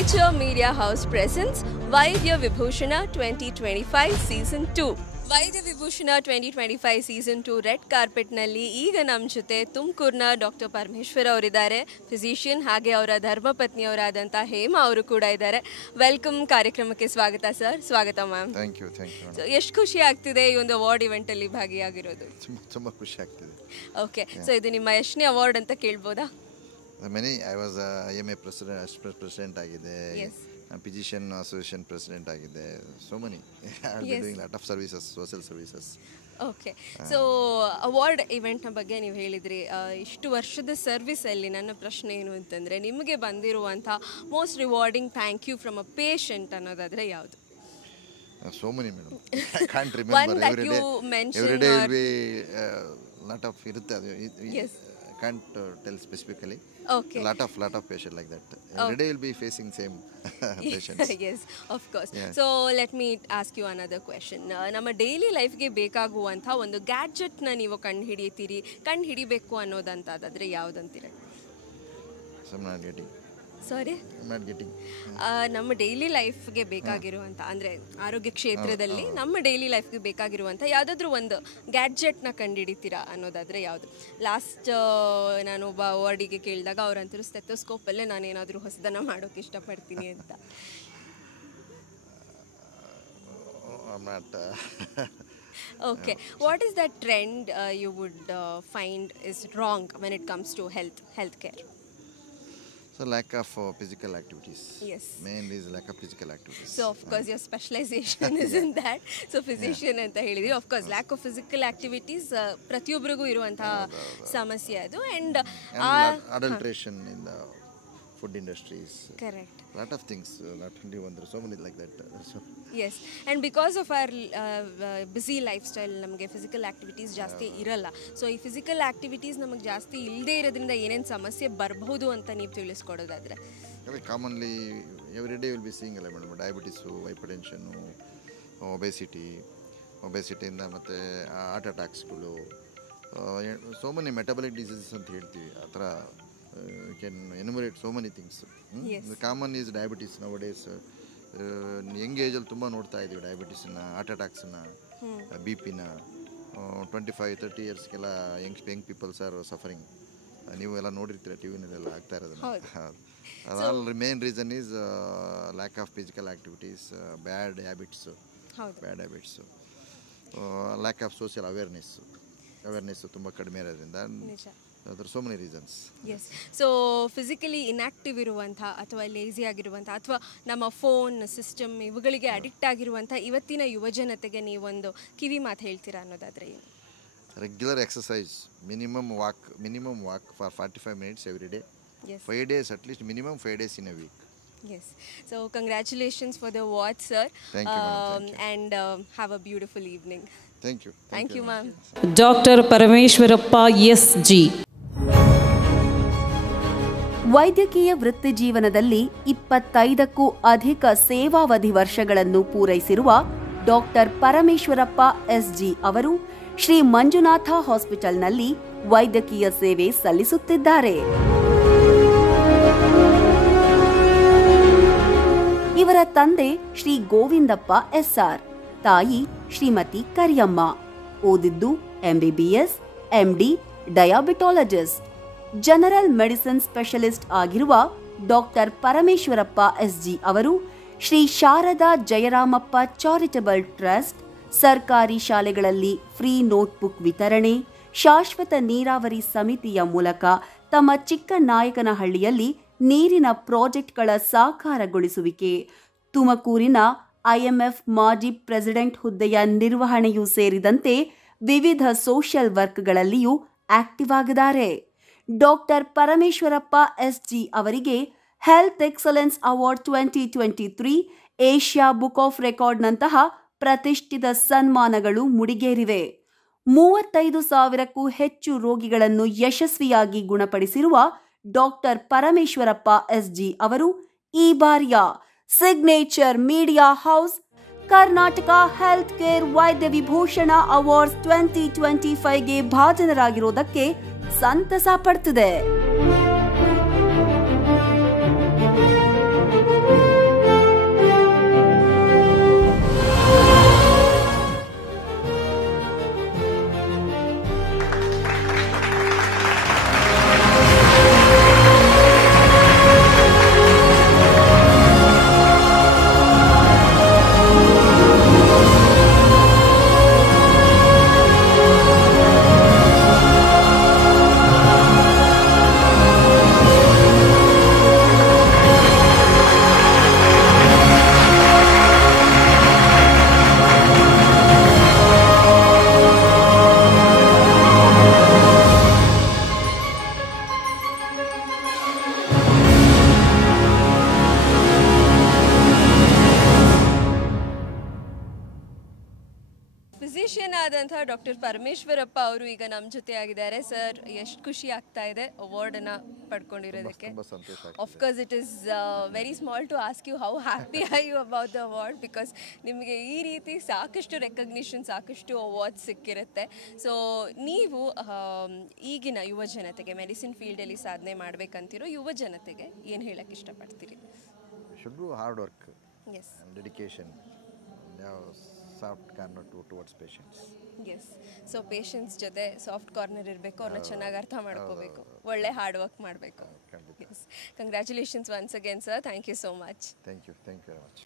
Signature Media House presents Vaidya Vibhushana 2025 Season 2. Vaidya Vibhushana 2025 Season 2 red ಕಾರ್ಪೆಟ್ನಲ್ಲಿ ಈಗ ನಮ್ಮ ಜೊತೆ ತುಮಕೂರಿನ ಡಾಕ್ಟರ್ ಪರಮೇಶ್ವರ್ ಅವರಿದ್ದಾರೆ, ಫಿಸಿಷಿಯನ್, ಹಾಗೆ ಅವರ ಧರ್ಮಪತ್ನಿಯವರಾದಂಥ ಹೇಮಾ ಅವರು ಕೂಡ ಇದ್ದಾರೆ. ವೆಲ್ಕಮ್, ಕಾರ್ಯಕ್ರಮಕ್ಕೆ ಸ್ವಾಗತ ಸರ್. ಸ್ವಾಗತ ಮ್ಯಾಮ್. Thank you. ಸೊ ಎಷ್ಟು ಖುಷಿ ಆಗ್ತಿದೆ ಈ ಒಂದು ಅವಾರ್ಡ್ ಇವೆಂಟಲ್ಲಿ ಭಾಗಿಯಾಗಿರೋದು? ತುಂಬ ಖುಷಿ ಆಗ್ತಿದೆ. ಓಕೆ, ಸೊ ಇದು ನಿಮ್ಮ ಎಷ್ಟನೇ ಅವಾರ್ಡ್ ಅಂತ ಕೇಳ್ಬೋದಾ? ಐ ವಾಸ್ IMA ಪ್ರೆಸಿಡೆಂಟ್ ಆಗಿದೆ, ಫಿಸಿಷಿಯನ್ ಅಸೋಸಿಯೇಷನ್ ಪ್ರೆಸಿಡೆಂಟ್ ಆಗಿದೆ. So many doing lot of services, social services. Okay, so award ಇವೆಂಟ್ನ ಬಗ್ಗೆ ನೀವು ಹೇಳಿದ್ರಿ, ಇಷ್ಟು ವರ್ಷದ ಸರ್ವಿಸಲ್ಲಿ ನನ್ನ ಪ್ರಶ್ನೆ ಏನು ಅಂತಂದರೆ, ನಿಮಗೆ ಬಂದಿರುವಂಥ most rewarding thank you from a patient ಅನ್ನೋದಾದರೆ ಯಾವುದು? So many, madam. I can't remember. One that you mentioned. Every day will be lot of irutte. Yes. I can't tell specifically. Okay. Lot of patient like that. Every day will be facing same patients. Yes, of course. Yeah. So let me ask you another question. ನಮ್ಮ daily ಲೈಫ್ಗೆ ಬೇಕಾಗುವಂಥ ಒಂದು ಗ್ಯಾಡ್ಜೆಟ್ನ ನೀವು ಕಂಡು ಹಿಡಿಬೇಕು ಅನ್ನೋದಂತಾದರೆ ಯಾವುದಂತೀರ? So I'm not getting. ಸಾರಿ, ನಮ್ಮ daily ಲೈಫ್ಗೆ ಬೇಕಾಗಿರುವಂಥ, ಅಂದರೆ ಆರೋಗ್ಯ ಕ್ಷೇತ್ರದಲ್ಲಿ ನಮ್ಮ ಡೈಲಿ ಲೈಫ್ಗೆ ಬೇಕಾಗಿರುವಂಥ ಯಾವುದಾದ್ರೂ ಒಂದು ಗ್ಯಾಡ್ಜೆಟ್ನ ಕಂಡುಹಿಡಿತೀರಾ ಅನ್ನೋದಾದರೆ ಯಾವುದು? ಲಾಸ್ಟ್ ನಾನು ಒಬ್ಬ ಅವಾರ್ಡಿಗೆ ಕೇಳಿದಾಗ ಅವರಂತರೂ ಸ್ಟೆಥೋಸ್ಕೋಪಲ್ಲೇ ನಾನೇನಾದರೂ ಹೊಸದನ್ನು ಮಾಡೋಕ್ಕೆ ಇಷ್ಟಪಡ್ತೀನಿ ಅಂತ. Okay, what is that trend you would find is wrong when it comes to healthcare? So lack of physical activities. Yes. Mainly is lack of physical activities. So of course your specialization is in that. So physician ಅಂತ ಹೇಳಿದ್ರಿ. Of course lack of physical activities ಪ್ರತಿಯೊಬ್ಬರಿಗೂ ಇರುವಂತಹ ಸಮಸ್ಯೆ ಅದು. And adulteration in the food industries. Correct. Lot of things, not only one, so many like that. So yes, and because of our busy lifestyle ನಮಗೆ physical activities ಜಾಸ್ತಿ ಇರಲ್ಲ. So ಈ physical activities ನಮಗೆ ಜಾಸ್ತಿ ಇಲ್ಲದೆ ಇರೋದ್ರಿಂದ ಏನೇನು ಸಮಸ್ಯೆ ಬರಬಹುದು ಅಂತ ನೀವು ತಿಳಿಸ್ಕೊಡೋದಾದ್ರೆ? Commonly every day will be seeing ಅಲ್ಲ ಮೇಡಮ್, ಡಯಾಬಿಟಿಸು, ಹೈಪರ್ಟೆನ್ಷನ್ನು, ಒಬೆಸಿಟಿಯಿಂದ ಮತ್ತು ಹಾರ್ಟ್ ಅಟ್ಯಾಕ್ಸ್ಗಳು, ಸೋ ಮೆನಿ ಮೆಟಬಲಿಕ್ ಡಿಸೀಸಸ್ ಅಂತ ಹೇಳ್ತೀವಿ. ಆ ಥರ you can enumerate so many things. Yes. The common is diabetes nowadays. Young age ಅಲ್ಲಿ ತುಂಬ ನೋಡ್ತಾ ಇದ್ದೀವಿ ಡಯಾಬಿಟಿಸ್ನ, ಹಾರ್ಟ್ ಅಟ್ಯಾಕ್ಸ್ನ, BP-ನ. 25-30 ಇಯರ್ಸ್ಗೆಲ್ಲ ಯಂಗ್ ಪೀಪಲ್ಸ್ ಆರ್ ಸಫರಿಂಗ್. ನೀವು ಎಲ್ಲ ನೋಡಿರ್ತೀರ ಟಿ ವಿನಲ್ಲೆಲ್ಲ ಆಗ್ತಾ ಇರೋದನ್ನು. Main reason is lack of physical activities, bad habits, lack of social awareness ತುಂಬ ಕಡಿಮೆ ಇರೋದ್ರಿಂದ. There are so many reasons. Yes. So physically inactive ಇರುವಂಥ ಅಥವಾ ಲೇಜಿ ಆಗಿರುವಂಥ ಅಥವಾ ನಮ್ಮ ಫೋನ್ ಸಿಸ್ಟಮ್ ಇವುಗಳಿಗೆ ಅಡಿಕ್ಟ್ ಆಗಿರುವಂಥ ಇವತ್ತಿನ ಯುವಜನತೆಗೆ ನೀವೊಂದು ಕಿವಿ ಮಾತು ಹೇಳ್ತೀರಾ ಅನ್ನೋದಾದರೆ ಏನು? Regular exercise, minimum walk for 45 minutes every day. Yes. 5 days at least, minimum 5 days in a week. Yes. So congratulations for the award, sir. Thank you, ma'am. Thank you. And have a beautiful evening. Thank you. Thank you, ma'am. Dr. Parameshwarappa SG. ವೈದ್ಯಕೀಯ ವೃತ್ತಿಜೀವನದಲ್ಲಿ 25ಕ್ಕೂ ಅಧಿಕ ಸೇವಾವಧಿ ವರ್ಷಗಳನ್ನು ಪೂರೈಸಿರುವ doctor Parameshwarappa SG ಅವರು ಶ್ರೀ ಮಂಜುನಾಥ ಹಾಸ್ಪಿಟಲ್ನಲ್ಲಿ ವೈದ್ಯಕೀಯ ಸೇವೆ ಸಲ್ಲಿಸುತ್ತಿದ್ದಾರೆ. ಇವರ ತಂದೆ Shri Govindappa SR, ತಾಯಿ ಶ್ರೀಮತಿ ಕರಿಯಮ್ಮ. ಓದಿದ್ದು MBBS, MD, diabetologist. General medicine specialist ಆಗಿರುವ ಡಾಕ್ಟರ್ ಪರಮೇಶ್ವರಪ್ಪ SG ಅವರು ಶ್ರೀ ಶಾರದಾ ಜಯರಾಮಪ್ಪ ಚಾರಿಟಬಲ್ ಟ್ರಸ್ಟ್, ಸರ್ಕಾರಿ ಶಾಲೆಗಳಲ್ಲಿ ಫ್ರೀ ನೋಟ್ಬುಕ್ ವಿತರಣೆ, ಶಾಶ್ವತ ನೀರಾವರಿ ಸಮಿತಿಯ ಮೂಲಕ ತಮ್ಮ ಚಿಕ್ಕನಾಯಕನಹಳ್ಳಿಯಲ್ಲಿ ನೀರಿನ ಪ್ರಾಜೆಕ್ಟ್ಗಳ ಸಾಕಾರಗೊಳಿಸುವಿಕೆ, ತುಮಕೂರಿನ IMF ಮಾಜಿ ಪ್ರೆಸಿಡೆಂಟ್ ಹುದ್ದೆಯ ನಿರ್ವಹಣೆಯೂ ಸೇರಿದಂತೆ ವಿವಿಧ ಸೋಷಿಯಲ್ ವರ್ಕ್ಗಳಲ್ಲಿಯೂ ಆಕ್ಟಿವ್ ಆಗಿದ್ದಾರೆ. ಡಾಕ್ಟರ್ ಪರಮೇಶ್ವರಪ್ಪ SG ಅವರಿಗೆ health excellence award 2023, Asia book of ರೆಕಾರ್ಡ್ನಂತಹ ಪ್ರತಿಷ್ಠಿತ ಸನ್ಮಾನಗಳು ಮುಡಿಗೇರಿವೆ. 35,000ಕ್ಕೂ ಹೆಚ್ಚು ರೋಗಿಗಳನ್ನು ಯಶಸ್ವಿಯಾಗಿ ಗುಣಪಡಿಸಿರುವ ಡಾಕ್ಟರ್ ಪರಮೇಶ್ವರಪ್ಪ SG ಅವರು ಈ ಬಾರಿಯ signature media house Karnataka health care ವೈದ್ಯ ವಿಭೂಷಣ ಅವಾರ್ಡ್ಸ್ 2025ಗೆ ಭಾಜನರಾಗಿರೋದಕ್ಕೆ ಸಂತಸ ಪಡ್ತಿದೆ. ಆದಂತಹ ಡಾಕ್ಟರ್ ಪರಮೇಶ್ವರಪ್ಪ ಅವರು ಈಗ ನಮ್ಮ ಜೊತೆ ಆಗಿದ್ದಾರೆ. ಸರ್, ಎಷ್ಟು ಖುಷಿ ಆಗ್ತಾ ಇದೆ ಅವಾರ್ಡನ್ನು ಪಡ್ಕೊಂಡಿರೋದಕ್ಕೆ? Of course it is very small to ask you how happy are you about the award, because ನಿಮಗೆ ಈ ರೀತಿ ಸಾಕಷ್ಟು ರೆಕಗ್ನಿಷನ್, ಸಾಕಷ್ಟು ಅವಾರ್ಡ್ಸ್ ಸಿಕ್ಕಿರುತ್ತೆ. ಸೊ ನೀವು ಈಗಿನ ಯುವ ಜನತೆಗೆ, ಮೆಡಿಸಿನ್ ಫೀಲ್ಡಲ್ಲಿ ಸಾಧನೆ ಮಾಡಬೇಕಂತಿರೋ ಯುವ ಜನತೆಗೆ ಏನು ಹೇಳಕ್ಕೆ ಇಷ್ಟಪಡ್ತೀರಿ? should do hard work, yes, and dedication, soft corner towards patients. yes, so patients ಜೊತೆ ಸಾಫ್ಟ್ ಕಾರ್ನರ್ ಇರಬೇಕು, ಅವ್ರನ್ನ ಚೆನ್ನಾಗಿ ಅರ್ಥ ಮಾಡ್ಕೋಬೇಕು, ಒಳ್ಳೆ ಹಾರ್ಡ್ ವರ್ಕ್ ಮಾಡಬೇಕು. yes, congratulations once again sir, thank you so much. Thank you very much.